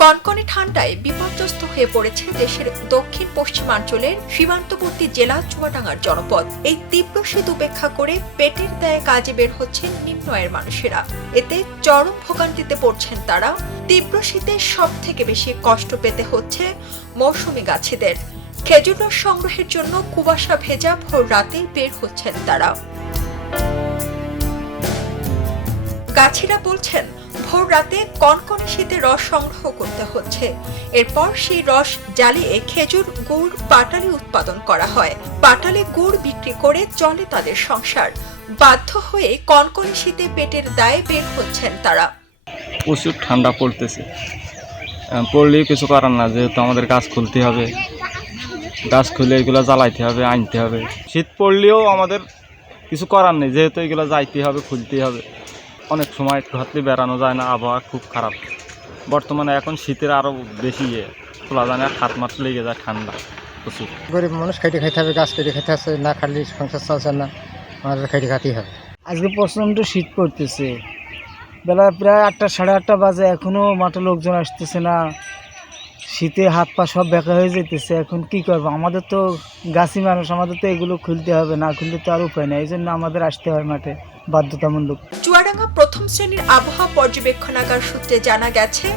কনকনে ঠান্ডায় বিপর্যস্ত হয়ে পড়েছে দেশের দক্ষিণ পশ্চিমাঞ্চলের সীমান্তবর্তী জেলা চুয়াডাঙ্গার জনপদ। এই তীব্র শীত উপেক্ষা করে পেটের দায়ে কাজে বের হচ্ছেন নিম্ন আয়ের মানুষেরা। এতে চরম ভোগান্তিতে পড়ছেন তারা। তীব্র শীতে সব থেকে বেশি কষ্ট পেতে হচ্ছে মৌসুমি গাছিদের। খেজুর সংগ্রহের জন্য কুয়াশা ভেজা ভোর রাতে বের হচ্ছেন তারা। গাছিরা বলছেন ভোর রাতে কনকনে শীতে রস সংগ্রহ করতে হচ্ছে। এরপর সেই রস জ্বালিয়ে খেজুর গুড় পাটালি উৎপাদন করা হয়। পাটালি গুড় বিক্রি করে চলে তাদের সংসার। বাধ্য হয়ে কনকনে শীতে পেটের দায়ে বের হচ্ছেন তারা। প্রচুর ঠান্ডা পড়তেছে। আহ, পড়লেই কিছু করার না যেহেতু আমাদের গাছ খুলতে হবে। গাছ খুলে এগুলো জ্বালাইতে হবে আনতে হবে। শীত পড়লেও আমাদের কিছু করার নেই যেহেতু এগুলো যাইতে হবে খুলতে হবে। অনেক সময় একটু হাতলে বেড়ানো যায় না আবহাওয়া খুব খারাপ। বর্তমানে এখন শীতের আরও বেশি ইয়ে খোলা যায় না হাত মাত লেগে যায় ঠান্ডা প্রচুর। গরিব মানুষ খেটে খাইতে হবে গাছ কেটে খাইতে আছে না খালি সংসার চলছে না আমাদের খাইতে খাতেই হবে। আজকে প্রচণ্ড শীত পড়তেছে। বেলা প্রায় আটটা সাড়ে আটটা বাজে এখনও মাঠে লোকজন আসতেছে না। শীতে হাত পা সব বেঁকা হয়ে যেতেছে এখন কি করব? আমাদের তো গাছি মানুষ, আমাদের তো এগুলো খুলতে হবে, না খুলতে তো আর উপায় নেই এই জন্য আমাদের আসতে হয় মাঠে বাধ্যতামূলক। চুয়াডাঙ্গা প্রথম শ্রেণির আবহাওয়া পর্যবেক্ষণাগার সূত্রে জানা গেছে,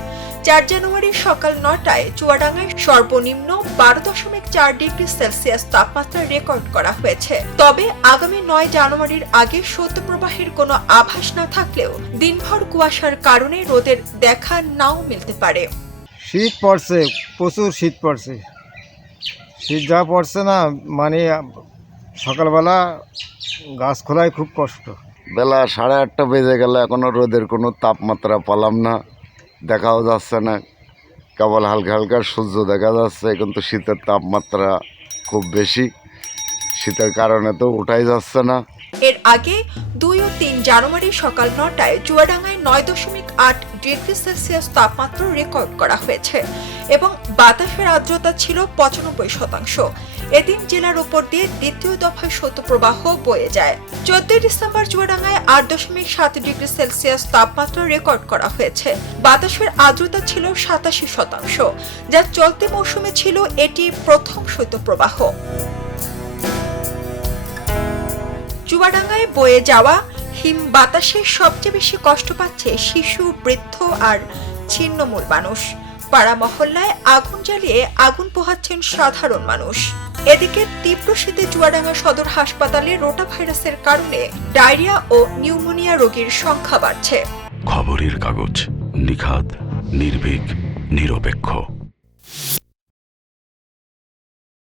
চার জানুয়ারি সকাল নটায় চুয়াডাঙ্গায় সর্বনিম্ন বারো দশমিক চার ডিগ্রি সেলসিয়াস তাপমাত্রা রেকর্ড করা হয়েছে। তবে আগামী নয় জানুয়ারির আগে শৈত্যপ্রবাহের কোনো আভাস না থাকলেও দিনভর কুয়াশার কারণে রোদের দেখা নাও মিলতে পারে। শীত পড়ছে, প্রচুর শীত পড়ছে। শীত যা পড়ছে না মানে সকালবেলা গাছ খোলায় খুব কষ্ট। বেলা সাড়ে আটটা বেজে গেলে এখনও রোদের কোনো তাপমাত্রা পালাম না, দেখাও যাচ্ছে না। কেবল হালকা হালকা সূর্য দেখা যাচ্ছে, কিন্তু শীতের তাপমাত্রা খুব বেশি। শীতের কারণে তো উঠাই যাচ্ছে না। এর আগে দুই ও তিন জানুয়ারি সকাল নটায় চুয়াডাঙ্গায় নয় দশমিক আট ডিগ্রি সেলসিয়াস তাপমাত্রা রেকর্ড করা হয়েছে এবং বাতাসের আর্দ্রতা ছিল পঁচানব্বই শতাংশ। এদিন জেলার উপর দিয়ে দ্বিতীয় দফায় শৈত্যপ্রবাহ বয়ে যায়। চোদ্দই ডিসেম্বর চুয়াডাঙ্গায় আট দশমিক সাত ডিগ্রি সেলসিয়াস তাপমাত্রা রেকর্ড করা হয়েছে। বাতাসের আর্দ্রতা ছিল সাতাশি শতাংশ, যা চলতি মৌসুমে ছিল এটি প্রথম শৈত্যপ্রবাহ। চুয়াডাঙ্গায় বয়ে যাওয়া হিম বাতাসে সবচেয়ে বেশি কষ্ট পাচ্ছে শিশু, বৃদ্ধ আর ছিন্নমূল মানুষ। পাড়া মহল্লায় আগুন জ্বালিয়ে আগুন পোহাচ্ছেন সাধারণ মানুষ। এদিকে তীব্র শীতে চুয়াডাঙ্গা সদর হাসপাতালে রোটা ভাইরাসের কারণে ডায়রিয়া ও নিউমোনিয়া রোগীর সংখ্যা বাড়ছে। খবরের কাগজ নিখাত নির্ভীক, নিরপেক্ষ।